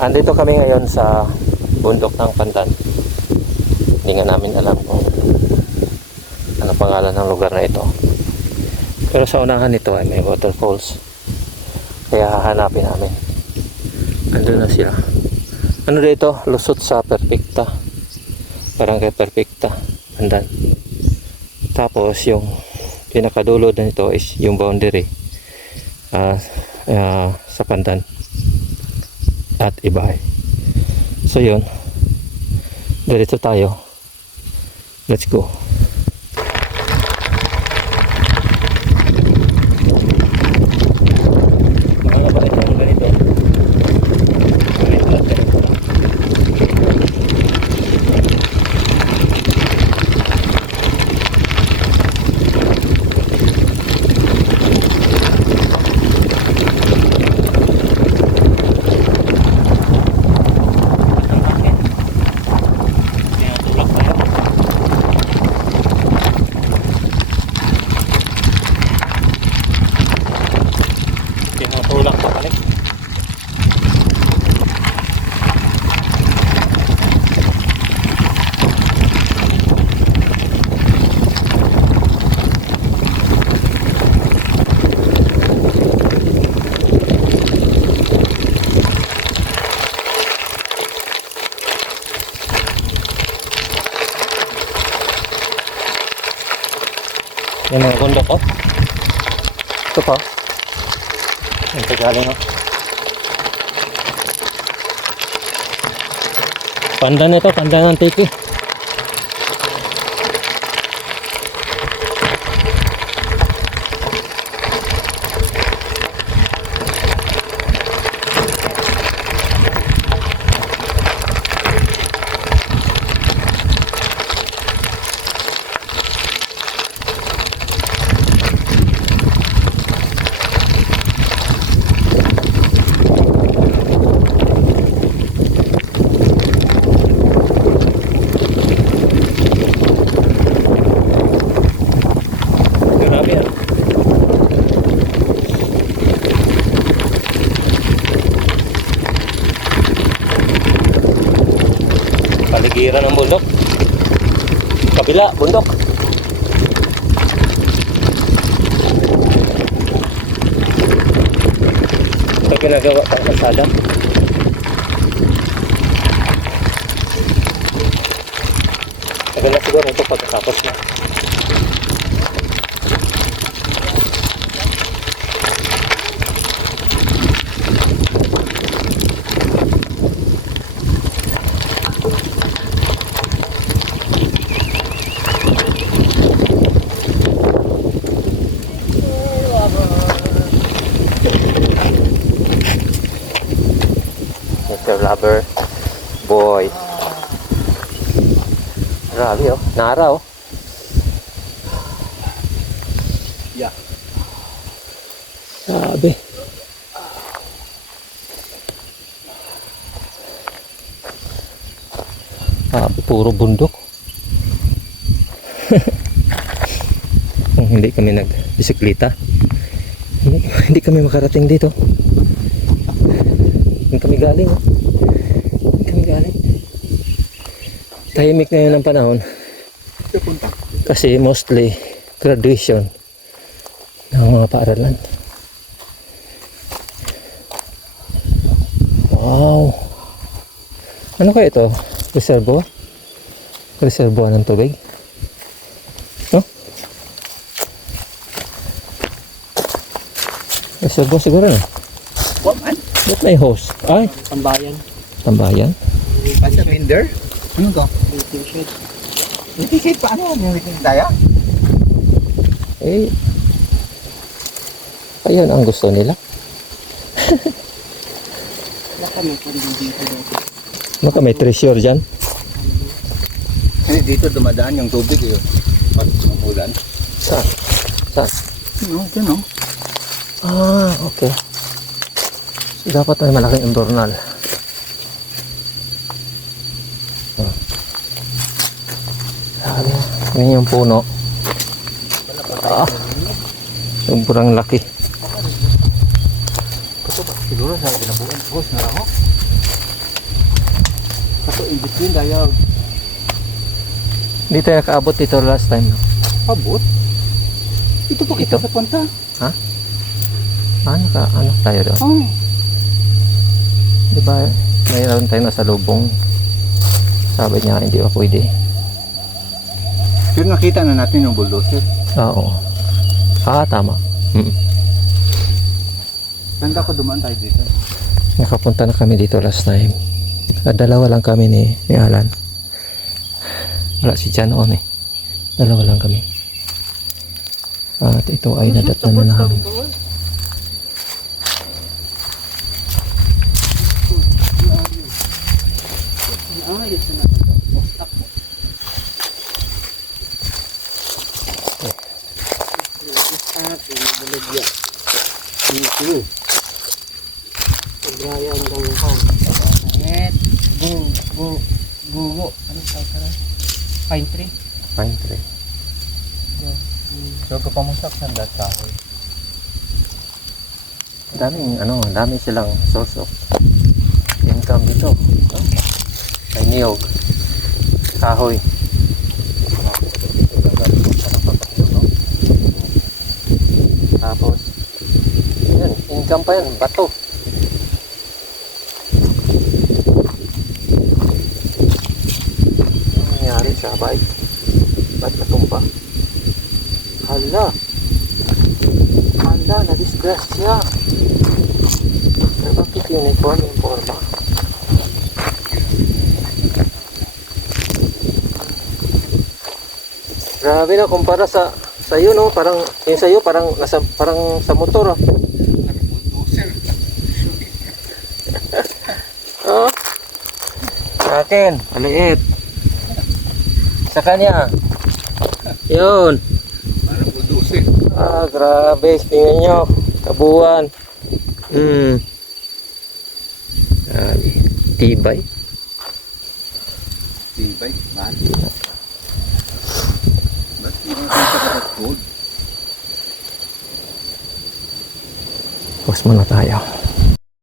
Andito kami ngayon sa bundok ng Pandan. Hindi nga namin alam kung ano pangalan ng lugar na ito. Pero sa unahan nito ay may waterfalls. Kaya hahanapin namin. Andun na sila. Ano dito? Lusot sa Perfecta. Barangay Perfecta, Pandan. Tapos yung pinakadulo na ito is yung boundary sa Pandan at Ibay. So yun, diretso tayo. Let's go. Mahal ba itong ganito? Tinutulak pa pala. Yan ang bundok ko. Ito pa. Ang tagaling o. Pandan ito, Pandan ng Tiki. Paligiran ng bundok. Kabila, bundok. Ito ginagawa pang kalsada. Tagal na siguro ito pagkatapos na. Mr. Lover Boy. Grabe oh, nara oh. Yeah. Grabe. Puro bundok. Kung hindi kami nagbisikleta, hindi kami makarating dito. Hindi kami galing. Hindi kami galing. Tahimik ngayon ang panahon. Kasi mostly graduation ng mga paaralan. Wow. Ano kaya ito? Reservoir? Reservoir ng tubig? No? Reservoir siguro na. What man? Ba't may hose? Ay, Tambayan. tambayan. Asa binder? Ano to? Waiting shed. Waiting shed pa ano? Yung waiting daya? Eh, ayun ang gusto nila. Baka may parinig dito. Baka may treasure dyan. Kasi dito dumadaan yung tubig eh. Pag umulan. Saan? Saan? No, dyan oh. Ah, okay. So, dapat may malaking imbornal. Sabi, yun yung puno. Ah, sobrang laki. Ito ba? Siguro sa ginabuan. Hose na ako. Kaso in between dayag. Hindi tayo nakaabot dito last time. No? Abot. Ito pa kita Ito? sa punta. Ano tayo doon? Oh. Di ba mayroon tayo nasa lubong? Sabi niya hindi pa pwede. Pero nakita na natin yung bulldozer. Oo. Tama. Ganda ko dumaan tayo dito. Nakapunta na kami dito last time. Dalawa lang kami ni Alan. Wala si Jan noon eh. Dalawa lang kami. At ito ay nadatnan na namin. Gugo. Anong tawag ka na? Pine tree? Pine tree. So kapamusak sa dat kahoy. Daming silang source of income dito. Ay niyog. Kahoy. Tapos, yan, income pa yan, bato. Ano nangyari sa bike? Ba't natumba? Hala, na-disgrace siya. Pero bakit uniform yung forma? Grabe na kumpara sa iyo no, parang yung sa iyo parang sa motor. Bulldozer. Oh. Akin, maliit. Sa kanya. Yun. Parang bulldozer. Grabe, tingnan nyo. Kabuuan. Tibay. Tibay. Ba't? Ba't di ba sa kapatid? Pause muna tayo.